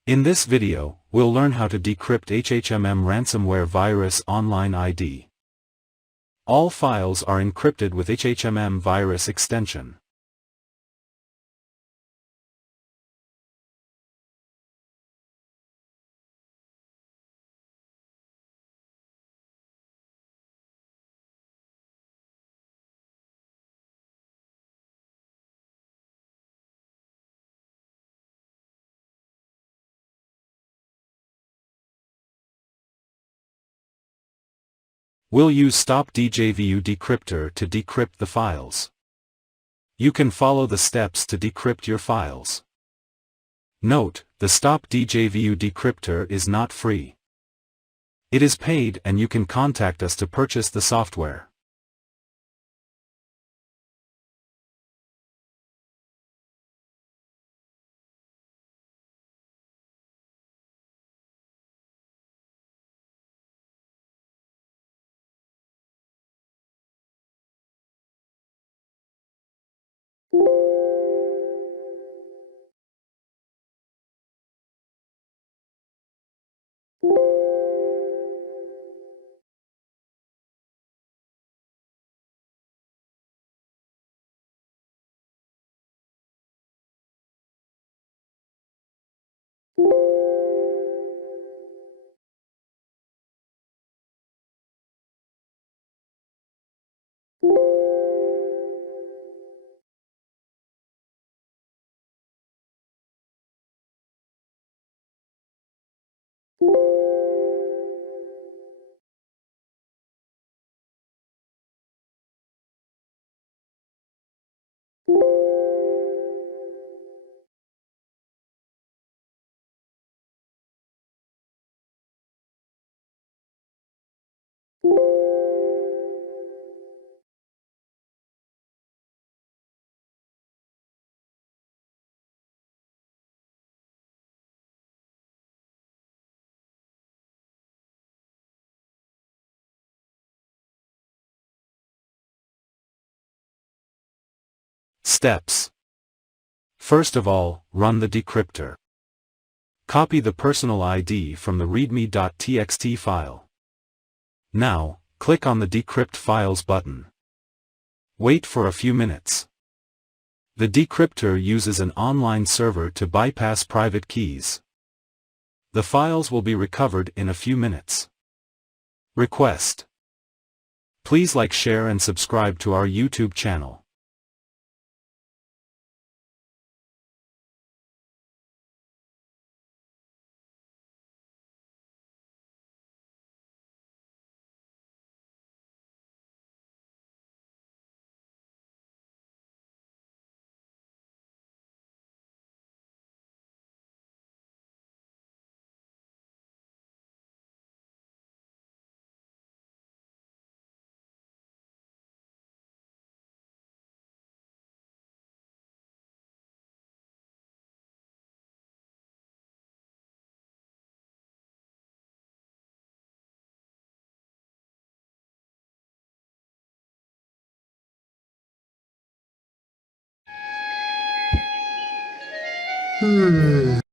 In this video, we'll learn how to decrypt hhmm ransomware virus online ID. All files are encrypted with hhmm virus extension. We'll use stopdjvudecryptor to decrypt the files. You can follow the steps to decrypt your files. Note, the stopdjvudecryptor is not free. It is paid and you can contact us to purchase the software. Steps. First of all, run the decryptor. Copy the personal ID from the readme.txt file. Now, click on the Decrypt Files button. Wait for a few minutes. The decryptor uses an online server to bypass private keys. The files will be recovered in a few minutes. Request. Please like, share and subscribe to our YouTube channel.